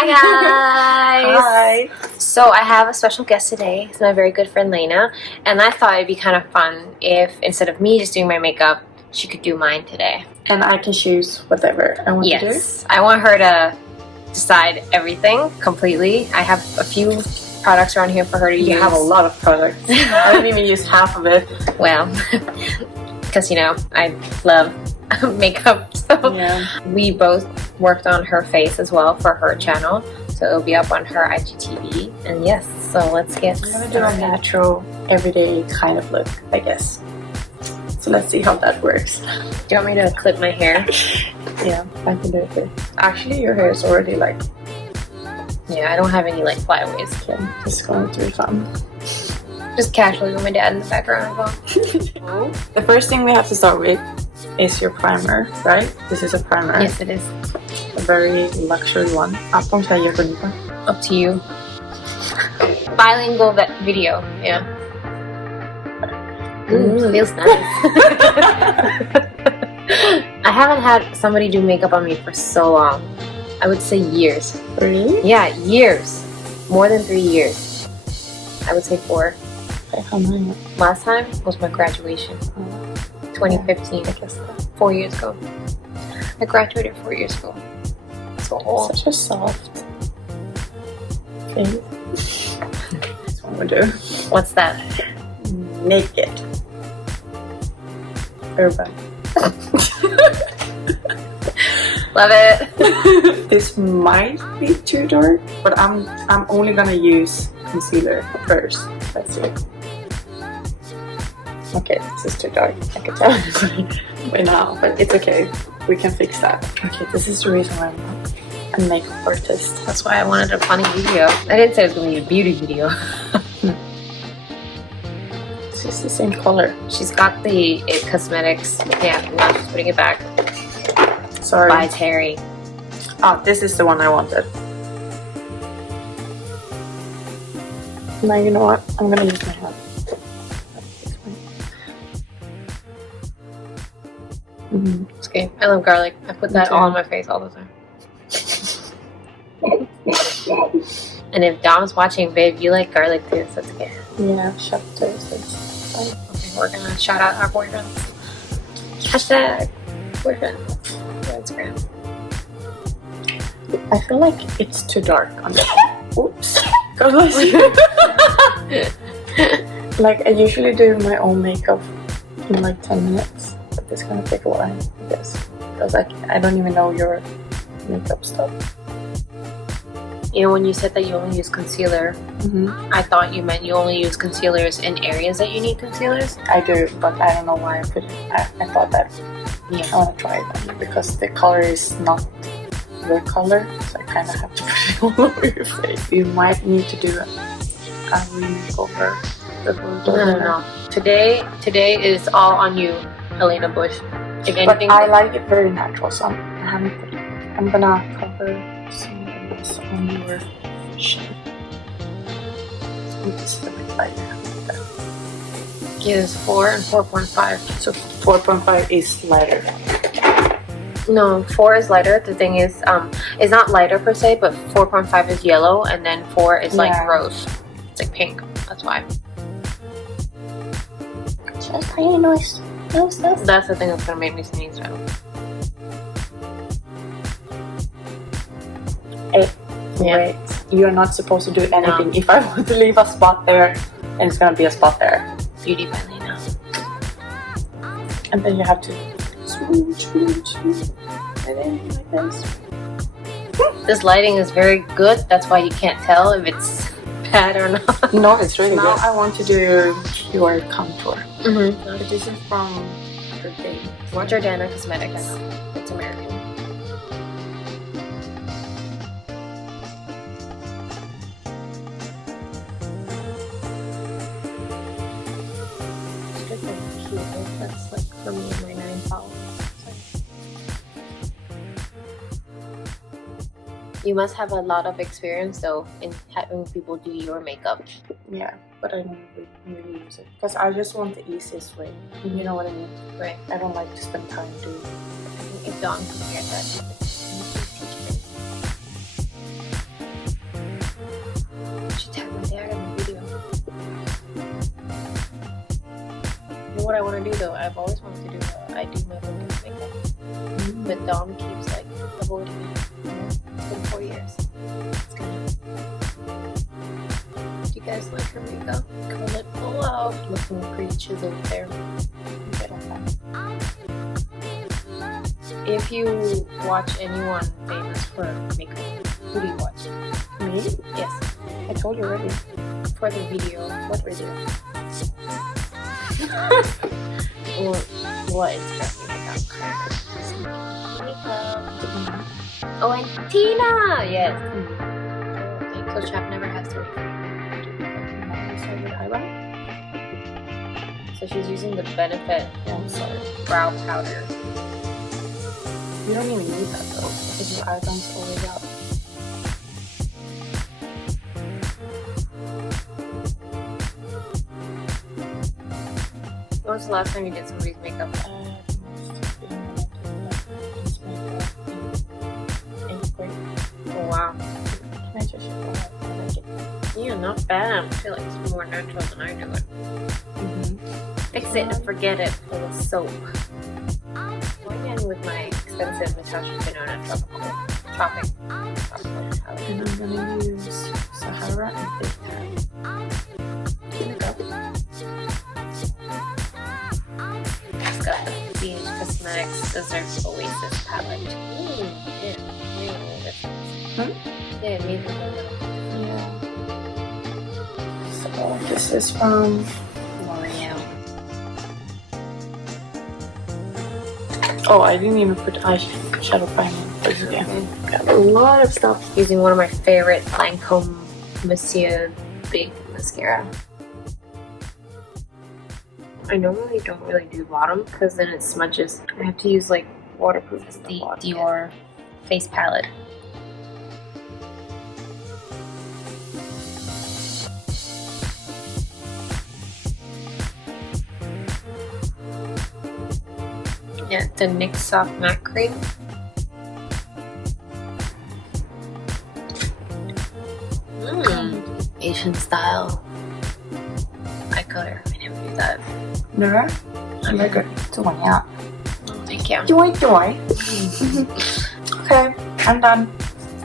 Hi guys! Hi! So I have a special guest today. It's my very good friend Lena, and I thought it'd be kind of fun if instead of me just doing my makeup, she could do mine today. And I can choose whatever I want to do? Yes, I want her to decide everything completely. I have a few products around here for her to use. You have a lot of products. I didn't even use half of it. Well, because you know, I love makeup, so Yeah. we both worked on her face as well for her channel, so it'll be up on her IGTV. And yes, so let's get I'm gonna do a natural, everyday kind of look, I guess. So let's see how that works. Do you want me to clip my hair? Yeah, I can do it too. Actually, your hair is already like, Yeah, I don't have any like flyaways. okay, just going through fun. Just casually with my dad in the background as well. The first thing we have to start with is your primer, right? This is a primer. Yes, it is. A very luxury one. Apa saya ko nito? Up to you. Bilingual video, yeah. Feels nice. I haven't had somebody do makeup on me for so long. I would say years. Really? Yeah, years. More than 3 years. I would say 4. Last time was my graduation. 2015, I guess. 4 years ago. I graduated 4 years ago. So old. Such a soft face. That's what we do. What's that? Naked. Urban. Love it. This might be too dark, but I'm only gonna use concealer first. Let's see. Okay, this is too dark. I can tell by now, but it's okay. We can fix that. Okay, this is the reason why I'm not a makeup artist. That's why I wanted a funny video. I didn't say it was going to be a beauty video. It's just the same color. She's got the It Cosmetics. Yeah, now she's putting it back. Sorry. By Terry. Ah, this is the one I wanted. Now you know what? I'm gonna use my hand. It's okay. I love garlic. I put that all on my face all the time. And if Dom's watching, babe, you like garlic too, so it's okay. Yeah, shut this. It's fine. Okay, we're gonna shout out our boyfriends. Hashtag boyfriend. Instagram. I feel like it's too dark on this. Oops. Like I usually do my own makeup in like 10 minutes, but it's gonna take a while, I guess, because I don't even know your makeup stuff. You know, when you said that you only use concealer, I thought you meant you only use concealers in areas that you need concealers. I do, but I don't know why I put it. I thought that. Yeah. I want to try it on because the color is not your color, so I kind of have to put it all over your face. You might need to do a makeover. No. Today is all on you, Helena Bush. If anything, but I like it very natural, so I'm gonna cover some of this on your chin. It's a bit lighter. is 4 and 4.5. So 4.5 is lighter. No, 4 is lighter. The thing is, it's not lighter per se, but 4.5 is yellow, and then 4 is like rose. It's like pink. That's why. Just tiny noise. That's the thing that's gonna make me sneeze. So. Wait, you're not supposed to do anything. If I want to leave a spot there, and it's gonna be a spot there. Beauty by Lena. And then you have to smooch, like this. This lighting is very good. That's why you can't tell if it's bad or not. No, it's really good. Now I want to do your contour. So this is from Decay. Jordana Cosmetics. It's American. That's like for me and my 9 followers. You must have a lot of experience though in having people do your makeup. Yeah, but I don't really use it because I just want the easiest way. You know what I mean? Right. I don't like to spend time doing it. If Dawn could get that, I want to do though. I've always wanted to do I do my own makeup. But Dom keeps like avoiding it. It's been 4 years. It's gonna... Do you guys like her makeup? Comment below. Looking pretty chiseled there. If you watch anyone famous for makeup, who do you watch? Me? Yes. I told you already. For the video. What video? Or what Instagram makeup? Oh, and Tina! Yes. Okay, so Chap never has to wait for you. So she's using the Benefit brow powder. You don't even need that though, because your eyebrows always up. When was the last time you did somebody's makeup? Oh wow. Can I just show that? Yeah, not bad. I feel like it's more natural than I do it. Fix it and forget it for the soap. Again with my expensive Natasha Denona Tropic palette. And I'm gonna use Sahara and Big Tan. Here we go. It's got the Beige Cosmetics Desert Oasis palette. Yeah, it made a little. Yeah. So this is from L'Oreal. Oh, I didn't even put eyeshadow primer. Okay. Got a lot of stuff. Using one of my favorite Lancôme Monsieur Big mascara. I normally don't really do bottom because then it smudges. I have to use like waterproof. It's the Dior face palette. Yeah, the NYX Soft Matte Cream. Asian style eye color. I never do that. Never? Very good. Oh, thank you. Joy. Okay, I'm done.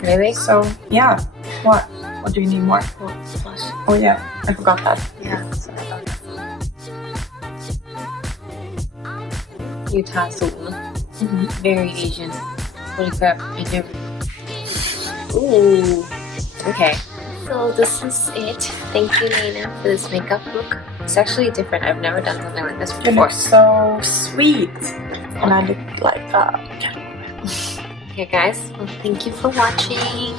Really? So, yeah. What? What do you need more? Blush. Oh yeah, I forgot that. Yeah. Utah Soul. Very Asian. Holy crap, I never. Ooh. Okay. So this is it. Thank you, Lena, for this makeup look. It's actually different. I've never done something like this You before. look so sweet. And I look like that. Okay guys, well, thank you for watching.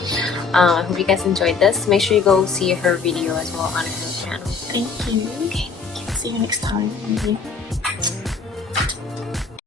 I hope you guys enjoyed this. Make sure you go see her video as well on her channel. Thank you. Okay. See you next time, maybe.